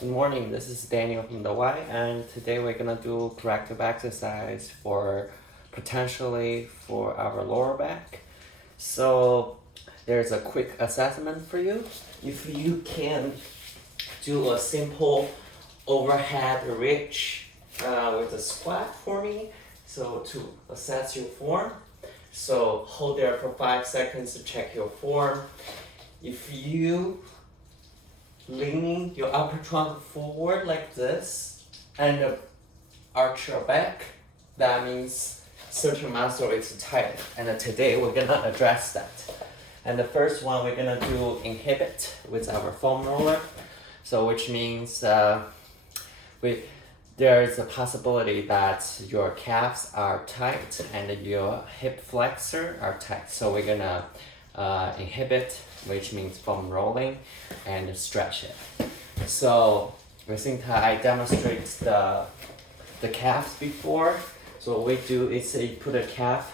Good morning, this is Daniel from the Y, and today we're gonna do corrective exercise for potentially for our lower back. So there's a quick assessment for you. If you can do a simple overhead reach with a squat for me, so to assess your form. So hold there for 5 seconds to check your form. If you leaning your upper trunk forward like this and arch your back, that means certain muscle is tight, and today we're gonna address that. And the first one we're gonna do inhibit with our foam roller, so which means there is a possibility that your calves are tight and your hip flexor are tight, so we're gonna inhibit, which means foam rolling, and stretch it. So I think I demonstrate the calves before. So what we do is you put a calf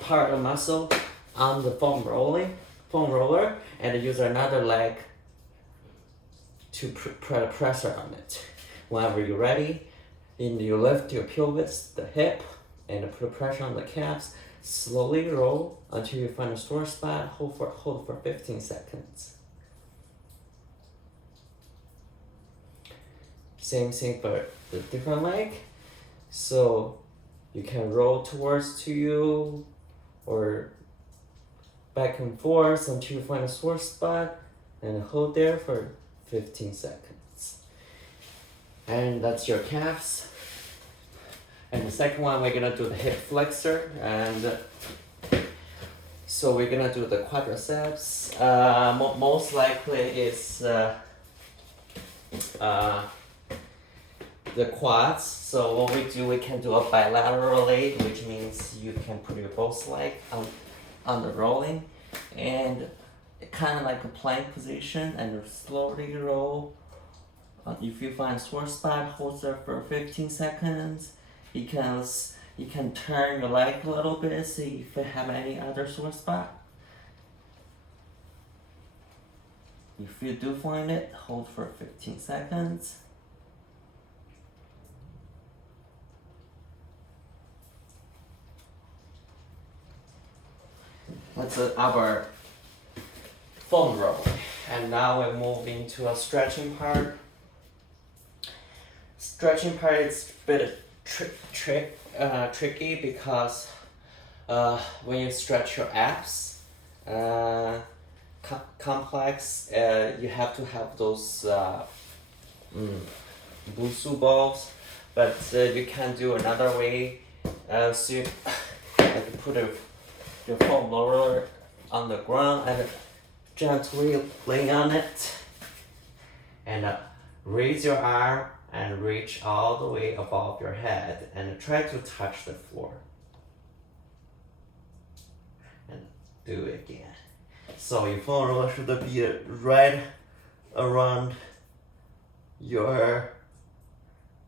part of muscle on the foam roller, and use another leg to put pressure on it. Whenever you're ready, then you lift your pelvis, the hip, and put pressure on the calves. Slowly roll until you find a sore spot. Hold for 15 seconds. Same thing for the different leg. So you can roll towards to you or back and forth until you find a sore spot, and hold there for 15 seconds. And that's your calves. And the second one, we're gonna do the hip flexor, and so we're gonna do the quadriceps. Most likely it's the quads. So what we do, we can do it bilaterally, which means you can put your both leg on the rolling, and kind of like a plank position, and slowly roll. If you find a sore spot, hold there for 15 seconds. You can turn your leg a little bit, see if you have any other sore spot. If you do find it, hold for 15 seconds. That's our foam roll. And now we move into a stretching part. Stretching part is a bit tricky because when you stretch your abs, complex, you have to have those busu balls, but you can do another way. So you put your foam roller on the ground and gently lay on it, and raise your arm and reach all the way above your head and try to touch the floor. And do it again. So your foam roller should be right around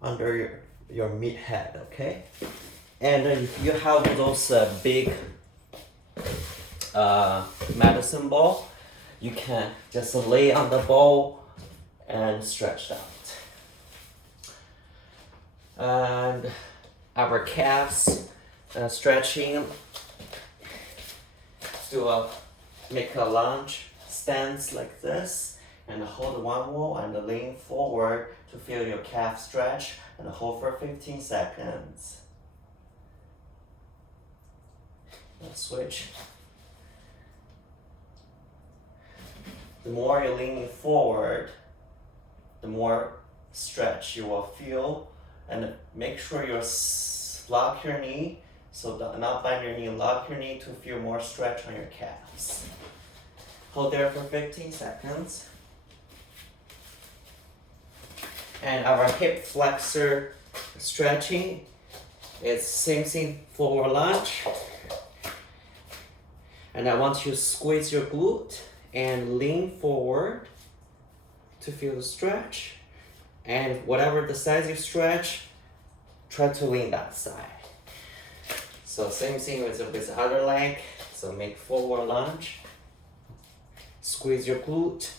under your mid head, okay? And if you have those big medicine ball, you can just lay on the ball and stretch out. And our calves stretching, make a lunge stance like this, and hold one wall and lean forward to feel your calf stretch, and hold for 15 seconds. Let's switch. The more you're leaning forward, the more stretch you will feel. And make sure you lock your knee, so not bend your knee, lock your knee to feel more stretch on your calves. Hold there for 15 seconds. And our hip flexor stretching is same thing, forward lunge. And I want you to squeeze your glute and lean forward to feel the stretch. And whatever the size you stretch, try to lean that side. So same thing with the other leg. So make forward lunge, squeeze your glute,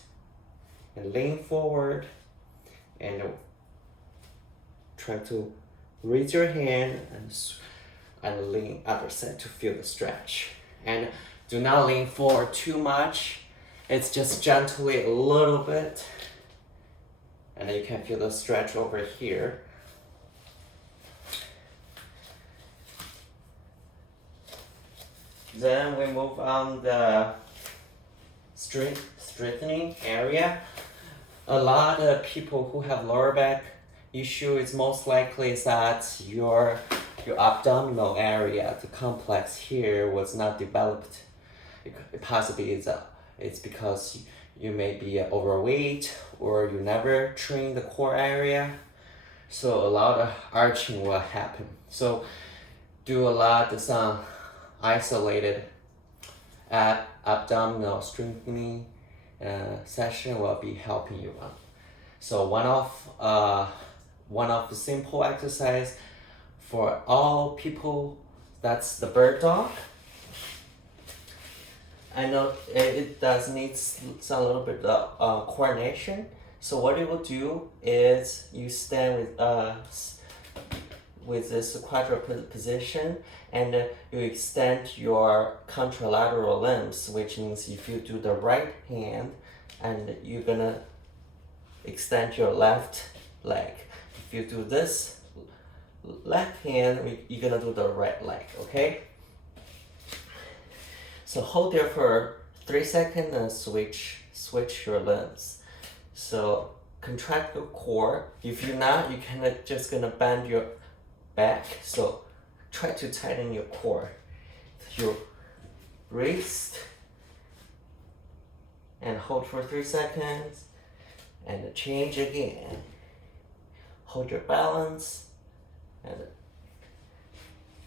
and lean forward and try to raise your hand and lean other side to feel the stretch. And do not lean forward too much. It's just gently a little bit. And then you can feel the stretch over here. Then we move on the straightening area. A lot of people who have lower back issue is most likely that your abdominal area, the complex here, was not developed. It possibly it's because you may be overweight or you never train the core area. So a lot of arching will happen. So do a lot of some isolated abdominal strengthening session will be helping you out. So one of the simple exercise for all people, that's the bird dog. I know it does need some little bit of coordination. So what you will do is you stand with this quadruped position, and you extend your contralateral limbs, which means if you do the right hand, and you're gonna extend your left leg. If you do this left hand, you're gonna do the right leg, okay? So hold there for 3 seconds and switch your limbs. So contract your core. If you're not, you can just gonna bend your back. So try to tighten your core, your wrist, and hold for 3 seconds, and change again. Hold your balance, and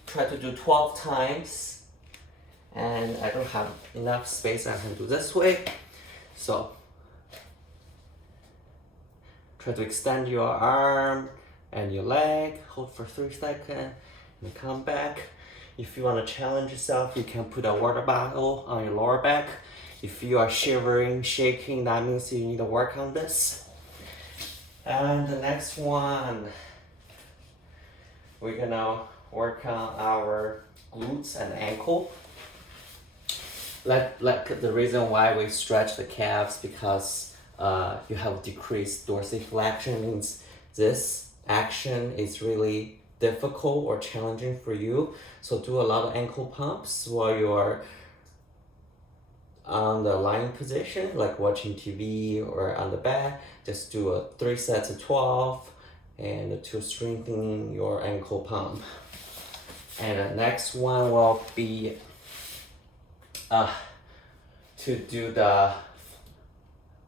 try to do 12 times. And I don't have enough space, I can do this way. So try to extend your arm and your leg, hold for 3 seconds, and come back. If you want to challenge yourself, you can put a water bottle on your lower back. If you are shivering, shaking, that means you need to work on this. And the next one, we're gonna work on our glutes and ankle. Like the reason why we stretch the calves, because you have decreased dorsiflexion, means this action is really difficult or challenging for you. So do a lot of ankle pumps while you're on the lying position, like watching TV or on the bed. Just do 3 sets of 12 and to strengthen your ankle pump. And the next one will be to do the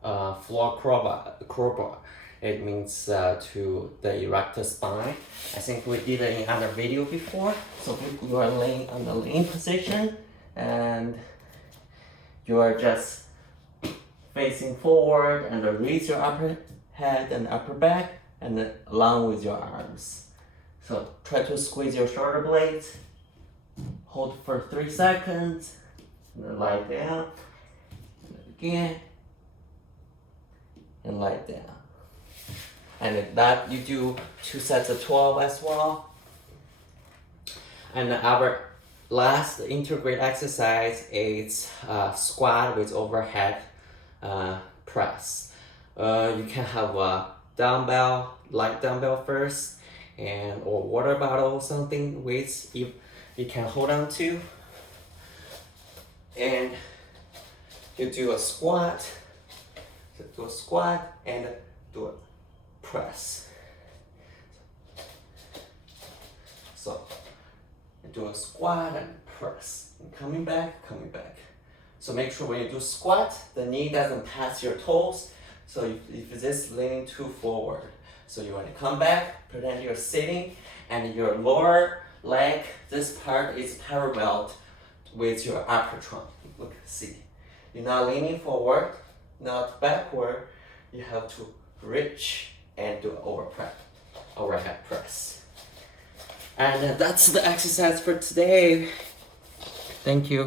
floor crowbar. It means to the erector spine. I think we did it in other video before. So you are laying on the lean position, and you are just facing forward and raise your upper head and upper back, and along with your arms. So try to squeeze your shoulder blades. Hold for 3 seconds. And then lie down. And again. And lie down. And that you do 2 sets of 12 as well. And our last integrate exercise is squat with overhead press. You can have a dumbbell, light dumbbell first, and or water bottle or something with you can hold on to. And you do a squat, and do a press. So do a squat and press, and coming back. So make sure when you do squat, the knee doesn't pass your toes. So if this leaning too forward, so you want to come back, pretend you're sitting, and your lower leg, this part is parallel with your upper trunk. Look, see, you're not leaning forward, not backward. You have to reach and do overhead press. And that's the exercise for today. Thank you.